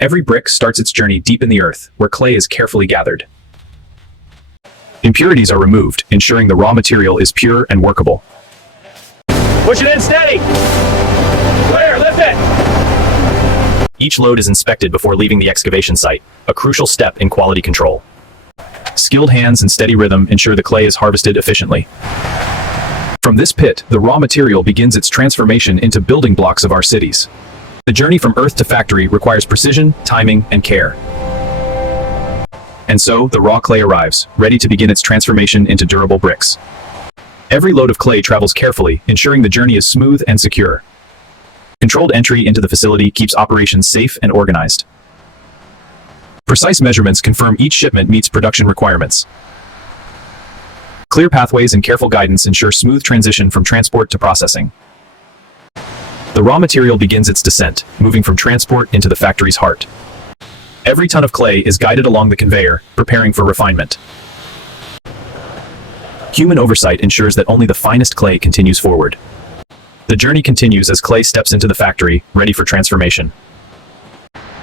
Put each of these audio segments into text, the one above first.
Every brick starts its journey deep in the earth, where clay is carefully gathered. Impurities are removed, ensuring the raw material is pure and workable. Push it in steady! Clear, lift it! Each load is inspected before leaving the excavation site, a crucial step in quality control. Skilled hands and steady rhythm ensure the clay is harvested efficiently. From this pit, the raw material begins its transformation into building blocks of our cities. The journey from earth to factory requires precision, timing, and care. And so, the raw clay arrives, ready to begin its transformation into durable bricks. Every load of clay travels carefully, ensuring the journey is smooth and secure. Controlled entry into the facility keeps operations safe and organized. Precise measurements confirm each shipment meets production requirements. Clear pathways and careful guidance ensure smooth transition from transport to processing. The raw material begins its descent, moving from transport into the factory's heart. Every ton of clay is guided along the conveyor, preparing for refinement. Human oversight ensures that only the finest clay continues forward. The journey continues as clay steps into the factory, ready for transformation.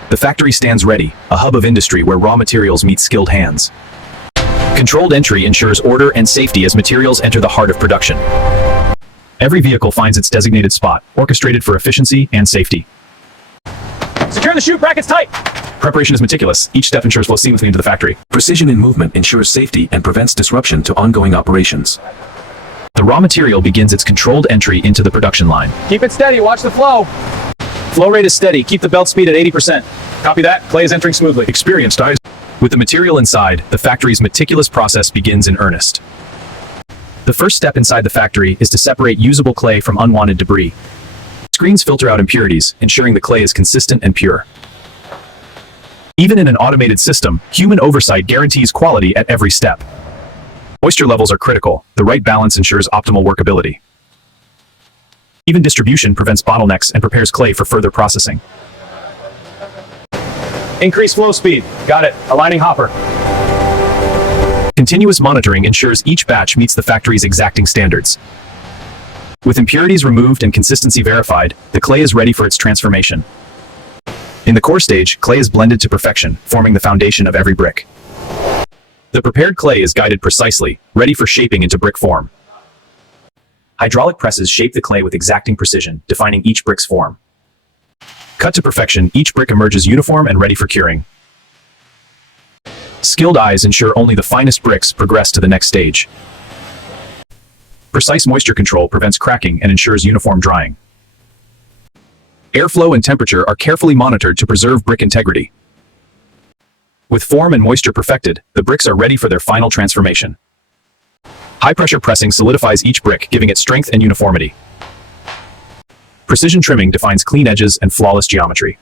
The factory stands ready, a hub of industry where raw materials meet skilled hands. Controlled entry ensures order and safety as materials enter the heart of production. Every vehicle finds its designated spot, orchestrated for efficiency and safety. Secure the chute brackets tight! Preparation is meticulous. Each step ensures flow seamlessly into the factory. Precision in movement ensures safety and prevents disruption to ongoing operations. The raw material begins its controlled entry into the production line. Keep it steady, watch the flow. Flow rate is steady, keep the belt speed at 80%. Copy that, clay is entering smoothly. Experienced eyes. With the material inside, the factory's meticulous process begins in earnest. The first step inside the factory is to separate usable clay from unwanted debris. Screens filter out impurities, ensuring the clay is consistent and pure. Even in an automated system, human oversight guarantees quality at every step. Moisture levels are critical. The right balance ensures optimal workability. Even distribution prevents bottlenecks and prepares clay for further processing. Increase flow speed. Got it. Aligning hopper. Continuous monitoring ensures each batch meets the factory's exacting standards. With impurities removed and consistency verified, the clay is ready for its transformation. In the core stage, clay is blended to perfection, forming the foundation of every brick. The prepared clay is guided precisely, ready for shaping into brick form. Hydraulic presses shape the clay with exacting precision, defining each brick's form. Cut to perfection, each brick emerges uniform and ready for curing. Skilled eyes ensure only the finest bricks progress to the next stage. Precise moisture control prevents cracking and ensures uniform drying. Airflow and temperature are carefully monitored to preserve brick integrity. With form and moisture perfected, the bricks are ready for their final transformation. High-pressure pressing solidifies each brick, giving it strength and uniformity. Precision trimming defines clean edges and flawless geometry.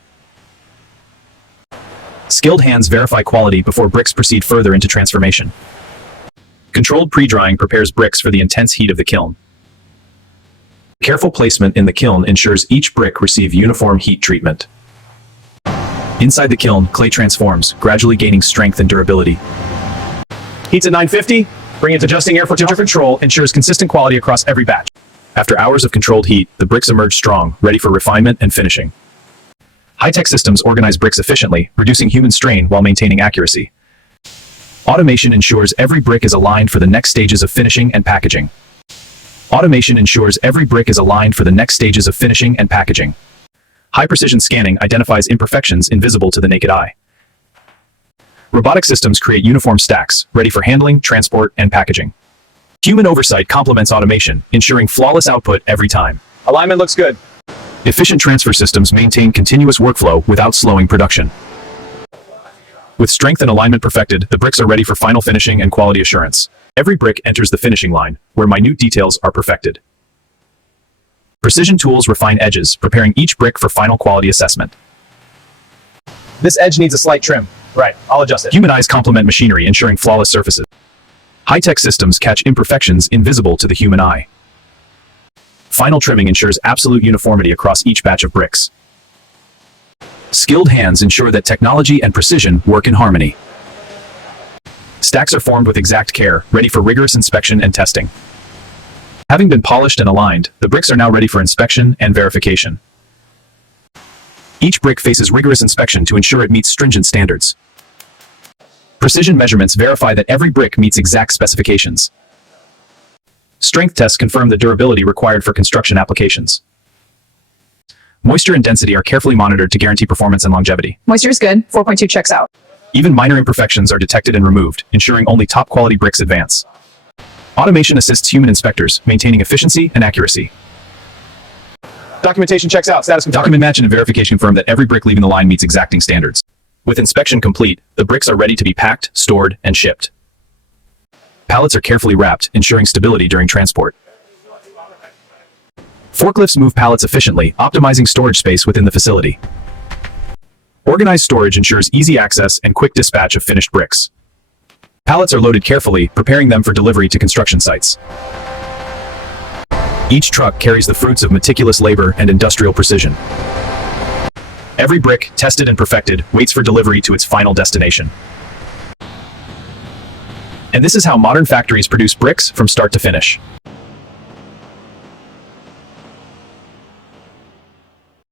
Skilled hands verify quality before bricks proceed further into transformation. Controlled pre-drying prepares bricks for the intense heat of the kiln. Careful placement in the kiln ensures each brick receive uniform heat treatment. Inside the kiln, clay transforms, gradually gaining strength and durability. Heats at 950. Bring it to adjusting air for temperature control ensures consistent quality across every batch. After hours of controlled heat, the bricks emerge strong, ready for refinement and finishing. High-tech systems organize bricks efficiently, reducing human strain while maintaining accuracy. Automation ensures every brick is aligned for the next stages of finishing and packaging. Automation ensures every brick is aligned for the next stages of finishing and packaging. High-precision scanning identifies imperfections invisible to the naked eye. Robotic systems create uniform stacks, ready for handling, transport, and packaging. Human oversight complements automation, ensuring flawless output every time. Alignment looks good. Efficient transfer systems maintain continuous workflow without slowing production. With strength and alignment perfected, the bricks are ready for final finishing and quality assurance. Every brick enters the finishing line, where minute details are perfected. Precision tools refine edges, preparing each brick for final quality assessment. This edge needs a slight trim. Right, I'll adjust it. Human eyes complement machinery, ensuring flawless surfaces. High-tech systems catch imperfections invisible to the human eye. Final trimming ensures absolute uniformity across each batch of bricks. Skilled hands ensure that technology and precision work in harmony. Stacks are formed with exact care, ready for rigorous inspection and testing. Having been polished and aligned, the bricks are now ready for inspection and verification. Each brick faces rigorous inspection to ensure it meets stringent standards. Precision measurements verify that every brick meets exact specifications. Strength tests confirm the durability required for construction applications. Moisture and density are carefully monitored to guarantee performance and longevity. Moisture is good. 4.2 checks out. Even minor imperfections are detected and removed, ensuring only top-quality bricks advance. Automation assists human inspectors, maintaining efficiency and accuracy. Documentation checks out. Status confirmed. Document match and verification confirm that every brick leaving the line meets exacting standards. With inspection complete, the bricks are ready to be packed, stored, and shipped. Pallets are carefully wrapped, ensuring stability during transport. Forklifts move pallets efficiently, optimizing storage space within the facility. Organized storage ensures easy access and quick dispatch of finished bricks. Pallets are loaded carefully, preparing them for delivery to construction sites. Each truck carries the fruits of meticulous labor and industrial precision. Every brick, tested and perfected, waits for delivery to its final destination. And this is how modern factories produce bricks from start to finish.